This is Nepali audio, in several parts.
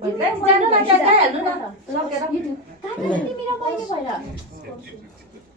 जानु न त्यहाँ हाल्नु न लगेर तिमी र बहिनी भएर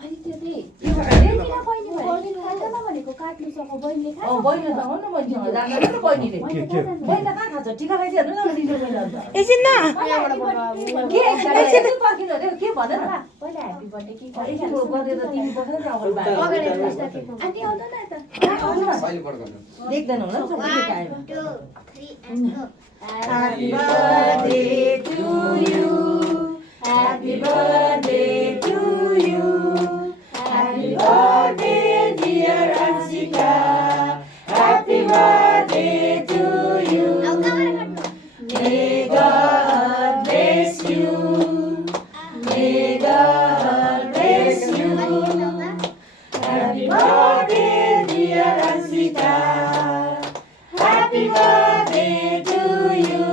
अनि त्यो चाहिँ भनेको काट्नु सक्यो बहिनीले खान्छ बहिनी त हो न बहिनीसँग जाँदैन नि बहिनीले बहिनी त कहाँ खान्छ टिका लगाइदिनु न दिनु बहिनी एकछिन न के एकछिन पर्खिनु अरे के भन न पहिला ह्यापी बर्थडे के एकछिन गरेर तिमी बसेर जाऊ आन्टी आउँदैन न यता देख्दैन होला सबै आयो 1 2 3 and go Happy birthday to you. Happy birthday to you. Happy birthday, dear Ansika. Happy birthday to you. May God bless you. May God bless you. Happy birthday, dear Ansika. Happy birthday to you.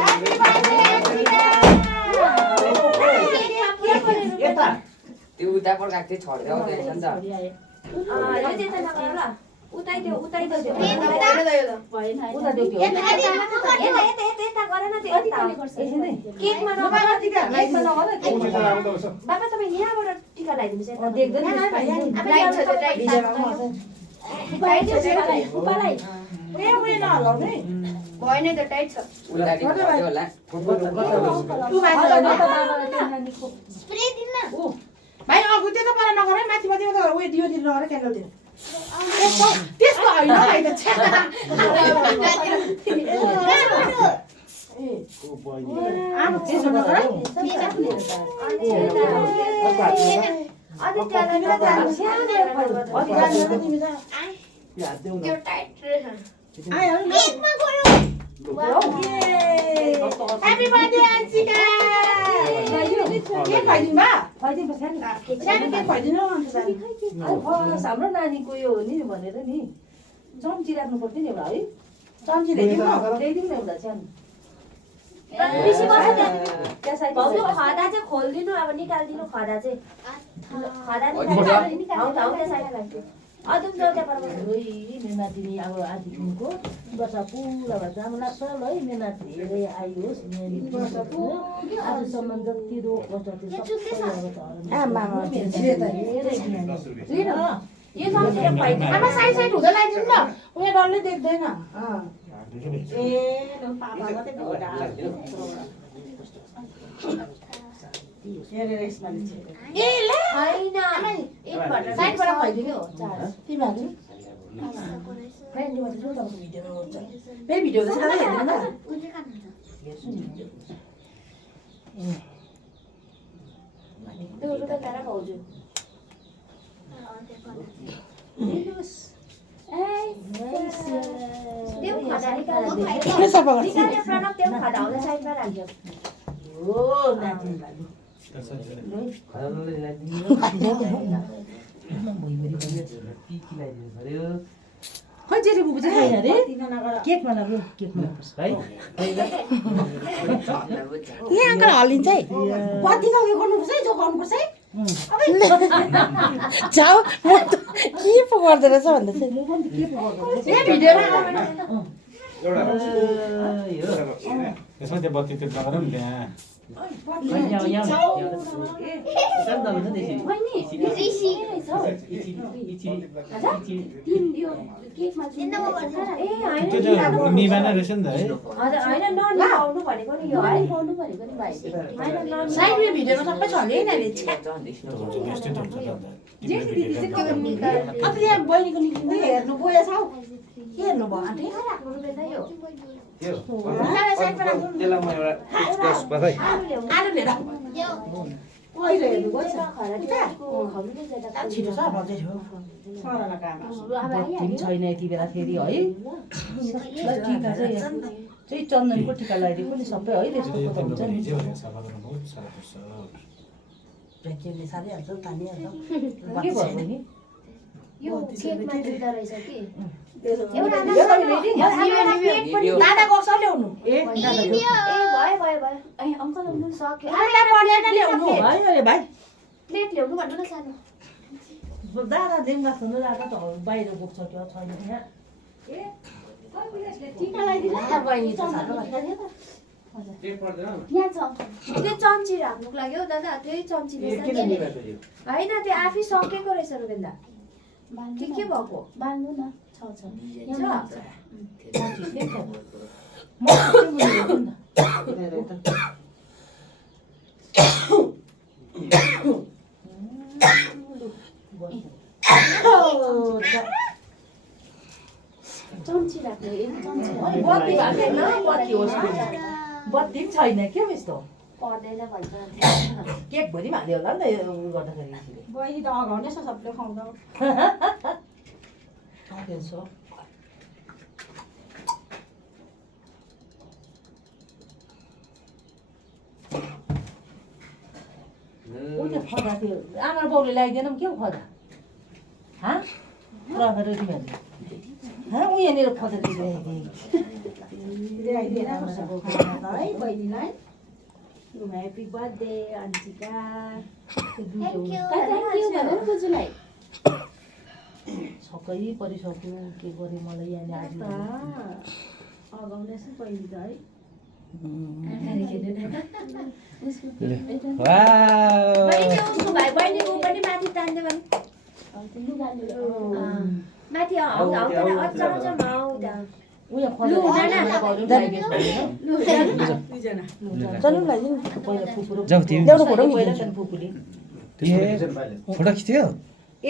Happy birthday, Ansika. यता त्यो उताबाट गएको थियो छोड्दै आउँदैछ नि त यो चाहिँ त नगर ल उताइदियो उताइदियो भएन उता देऊ त्यो यता गर न त्यो केकमा नगर लाइटमा नगर बाबा तपाईँ यहाँबाट टिका लगाइदिनुहोस् यता देख्दैन उपालाई भएन त टाइट छ उताले गर्दै होला स्प्रे दिन्न भाइ अघि त्यो त पाला नगर है माथि माथि उयो दियो दिनु नगर क्यान्डल दिनु त्यस्तो होइन है त छ्या आमा त्यसो नगर है त्यो टाइट रहेछ आयो केकमा गयो ह्यापी बर्थडे आन्सिका के खुवाइदिनु बा खुवाइदिनु पर्छ नि सानो केक खुवाइदिनु अन्त सानो फर्स्ट हाम्रो नानीको यो हो नि भनेर नि चम्ची राख्नु पर्थ्यो नि एउटा है चम्ची ल्याइदिनु ल्याइदिउँ न एउटा सानो बेसी बस्छ त्यहाँ त्यहाँ साइड भाउजू खदा चाहिँ खोलिदिनु अब निकालिदिनु खदा चाहिँ खदा निकाल्नु साइड लाग्थ्यो अदुम जोड्दै पर्छ मेरो नातिनी अब आजदेखिको वर्ष पुरा भएर राम्रो लाग्छ ल है मेरो नाति धेरै आइयोस् आजसम्म जति रोग कष्ट थियो सबै यो सम्झेर खुवाइदिनु आमा साइड साइड हुँदै लगाइदिनु ल उयो डल्लै देख्दैन ए पापा मात्रै हेरेर यसपालि ए ल होइन एकबाट साइडबाट खुवाइदिनु चार तिमीहरू फ्रेन्डली मात्रै जो तपाईँको भिडियोमा हुन्छ फेरि भिडियो चाहिँ तपाईँ हेर्दैन ल हेर्छु नि त्यो रुपे तारा भाउजू त्यो खदा निकाल्नु सफा गर्छु निकाल्ने प्रणव त्यो खदा आउँदा साइडमा राख्यो हो नातिनी लाग्यो खै जेठी बुबु चाहिँ खाइन अरे केकमा लाग्यो केकमा यहाँ अङ्कल हल्लिन्छ है कतिको उयो गर्नुपर्छ है जो गर्नुपर्छ है जाऊ म त के पो गर्दो रहेछ भन्दा चाहिँ ए भिडियोमा त्यसमा त्यो बत्ती त्यो लगाएर नि त्यहाँ त्यो त निभाना रहेछ नि त है होइन नलाउनु भनेको नि यो है गर्नु भनेको नि भाइ साइडमा भिडियोमा सबै छ नि यिनीहरूले यस्तै त हुन्छ त अन्त अब यहाँ बहिनीको निक्लिँदै हेर्नु गएछ हौ के हेर्नु भयो आन्टी राख्नु रुपे त यो त्यसलाई म एउटा टेस्ट गराइ आलु लिएर अहिले हेर्नु गएछ छिटो छ भन्दै थियो सरला काम पनि छैन यति बेला फेरि है टिका चाहिँ चन्दनको टिका लगाइदिएको नि सबै है त्यस्तो त हुन्छ नि सफा गर्नु बहुत साह्रो पर्छ प्रेक्टिसले साह्रै हाल्छ तानिहाल्छ के भयो नि यो केकमा जुदा रहेछ कि दादाको अवसर ल्याउनु ए दादा भयो ए अङ्कल आउनु सक्यो ल्याउनु भाइ अरे भाइ प्लेट ल्याउनु भन्नु न सानो दादा देउगा खानु दादा त बाहिर बोक्छ त्यो छैन यहाँ ए टिका लगाइदिनु बहिनी त यहाँ छ त्यो चम्ची राख्नुको लागि हौ दादा त्यही चम्ची होइन त्यो आफै सकेको रहेछ रुबेन्दा के भएको बाल्नु न छ चम्ची राख्नु एक चम्ची बत्ती भएको छैन बत्ती होस् बत्ती पनि छैन के यस्तो पर्दैन भन्छ केक भरि पनि हाल्यो होला नि त यो गर्दाखेरि बहिनी त अगाउने छ सबले खुवाउँदा उसले खदा थियो आमा बाउले ल्याइदिएनौँ के खदा हाँ प्रहरी तिमीहरूले हाँ ऊ यहाँनिर खदा ल्याइदिएन है बहिनीलाई ह्याप्पी बर्थडे अन्तिका थ्याङ्क यू भन्नु बुजुलाई छक्कै परिसक्यो के गरेँ मलाई यहाँनिर आज अगाउने छ बहिनी त है उसको भाइ बहिनीको पनि माथि तान्दै भने माथि आउँछ आउँदा उयो खदा चल्नु लागि पहिला फुपुरो ल्याउनु पऱ्यो नि पहिला सानो फुपूले फोटो खिच्यो ए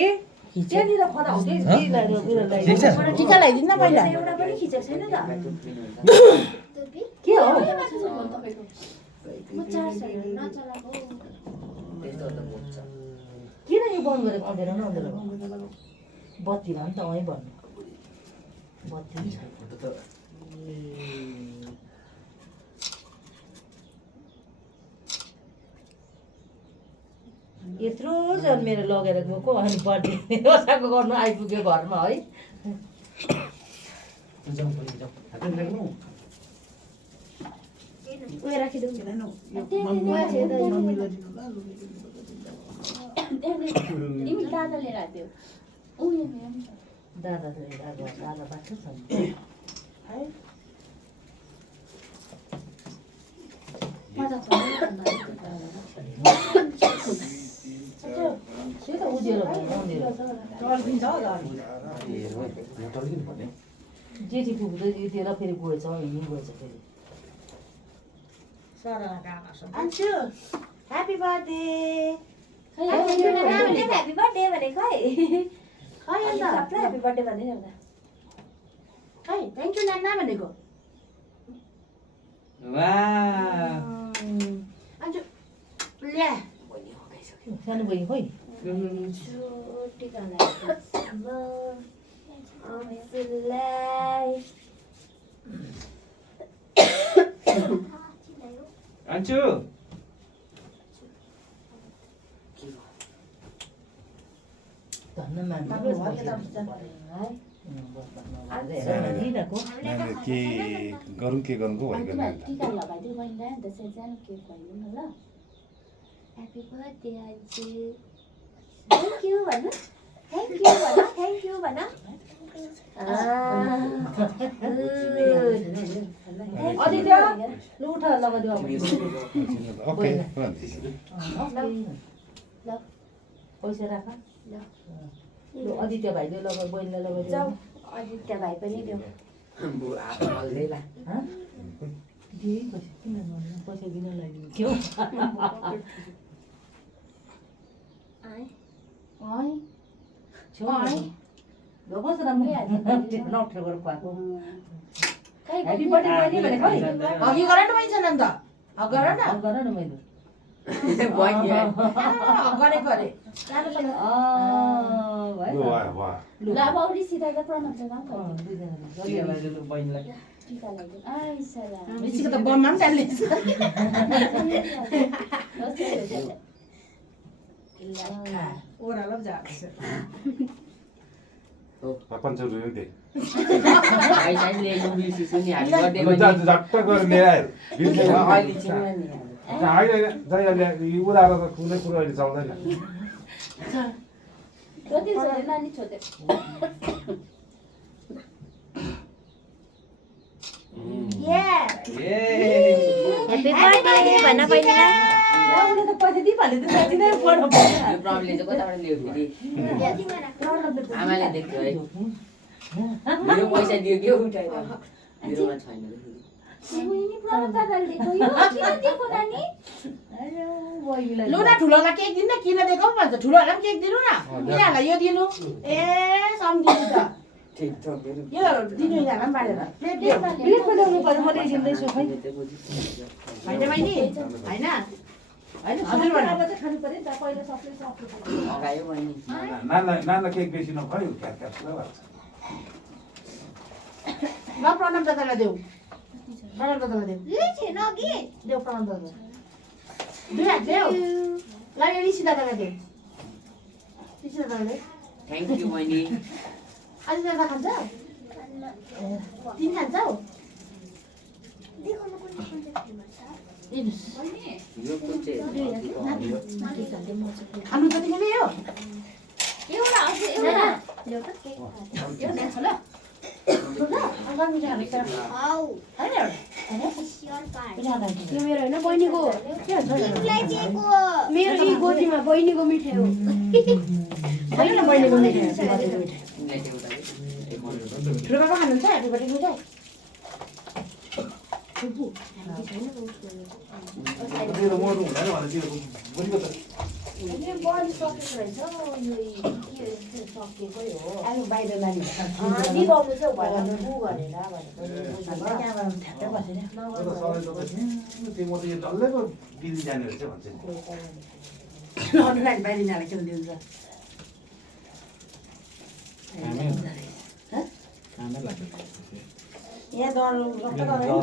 त्यहाँनिर खदा हुँदै टिका लगाइदिनु न पहिला एउटा पनि खिचेको छैन त के हो म चार्ज नचलाएको त्यस्तो त हुन्छ किन यो बन्द गरेको अँधेरो न अँधेरो बत्ती भए पनि त वहीँ भन्नु बत्ती पनि छैन यत्रो जन्मेर लगेर गएको अनि बर्थडे ओसाको गर्नु आइपुग्यो घरमा है उयो राखिदेऊ तिमी दादाले राख्थ्यौ उयो दादा दादा बाटो छ नि है त्यही त उज्यालो भयो अँधेरो जेठी फुपू त त्यो फेरि गएछ हिँडी गएछ फेरि Ansu happy birthday happy birthday भनेको है खै अन्त सबलाई ह्याप्पी बर्थडे भन्दै एउटा खै थ्याङ्क यू नाना भनेको अन्सु ल्या सानो बहिनी खोइ टिका लाग्छ अन्चु धन्न नानीले के गरौँ के गरौँ भएको टिका लगाइदियो बहिनीलाई अन्त सानो केक भइदिनु न ल happy birthday aunty thank you भन थ्याङ्क यू भन थ्याङ्क यू भन आदित्य लु उठ लगाइदियो ओके पैसा राख लु आदित्य भाइले लगा बहिनीलाई लगाइदियो जाऊ आदित्य भाइ पनि देऊ दिए पैसा किन गर्नु पैसा दिन लगाइदिनु के हो कस्तो राम्रो नउठेर गएर खुवाएको ह्याप्पी बर्थडे बहिनी भनेको है अघि गर न भइन्छ नि त गर न गर न मैले गरेको अरे ल अब औरी सिधा त प्रणव जगा बहिनीलाई टिका लगाइदिनु आइ सला मिसिको त बममा पनि जान्ने ओह्रालो जान्छ 500 रुपैयाँ दे भाइले युबिसी नि हामी बर्थडे ल झट्ट गरेर ल्याएर अहिले चिन्नु नि होइन जहिले उदाएर त कुनै कुरो अहिले चल्दैन कति छ नानी छोटे ह्याप्पी बर्थडे भन्न बहिनीलाई उसले त पैसा दिइहाल्यो त जति नै पढ्नु पर्छ यो प्रब्लमले चाहिँ कताबाट ल्यायो फेरि आमाले देख्यो है मेरो पैसा दियो के उठाएर मेरोमा छैन बहिनी प्रणव दादाले दिएको यो किन दिएको नानी लु न ठुलोलाई केक दिनु न किन दिएको पो भन्छ ठुलोहरूलाई पनि केक दिनु न यिनीहरूलाई यो दिनु ए सम्झिनु त ठिक छ यो दिनु यिनीहरूलाई पनि बाँडेर प्लेट दियो प्लेट बनाउनु पर्यो म ल्याइदिँदैछु खै होइन बहिनी होइन होइन हजुर भन्नु। अब चाहिँ खानु पर्यो नि त पहिला सबले सक्नु अगायो बहिनी नाना केक बेसी नखुवायो क्याट लाग्छ ल प्रणव दादालाई देऊ प्रणव दादालाई देऊ देऊ प्रणव दादालाई दुई हात देऊ ल यो ऋषि दादालाई देऊ ऋषि दादालाई देऊ थ्याङ्क यू बहिनी आज दादा खान्छ तिमी खान्छौ यो कुन चाहिँ खानु त तिमीले यो यो मेरो होइन बहिनीको मेरो यी गोजीमा बहिनीको मिठाई हो तिमीलाई देऊ त ठुलो बाबा खानुहुन्छ ह्याप्पी बर्थडे मिठाई मेरो मोटो हुँदैन भने त्यो बुझ्नु त आज बाहिर लाने निभाउनु चाहिँ भएन बु गरेर ठ्याक्कै बसेर त्यो म त यो डल्लै पो दिल्ली जाने रहेछ भन्छ नि अनलाइन बाहिर नाले खेल दिन्छ यहाँ डर रक्त डरायो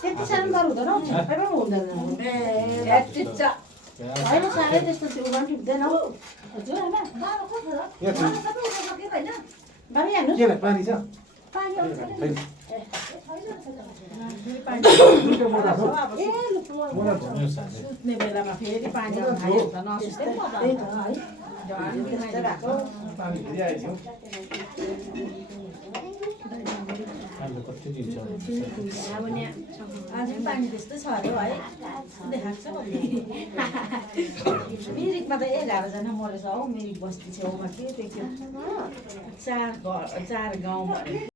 त्यति साह्रो डर हुँदैन हौ छ्याप्पै पनि हुँदैन होइन साह्रै त्यस्तो त्यो उगान ठिक्दैन हौ हजुर आमा बाबा कस्तो छ यहाँ बाबा सबै उठ्न सक्यो होइन बाबी हाल्नु के पानी छ पानी आउँछ छैन। ए लु मोटा छ। सुत्ने बेलामा फेरि पानी आउनु थाल्यो भने त नसुत्दै पो त है त्यस्तै भएको पानी फेरि आएछ हौ। अहिले कति दिन्छ आज पानी त्यस्तो छ अरे है देखाएको छ मिरिकमा त 11जना मरेछ हौ मिरिक बस्ती छेउमा के त्यो चार गाउँ भनेको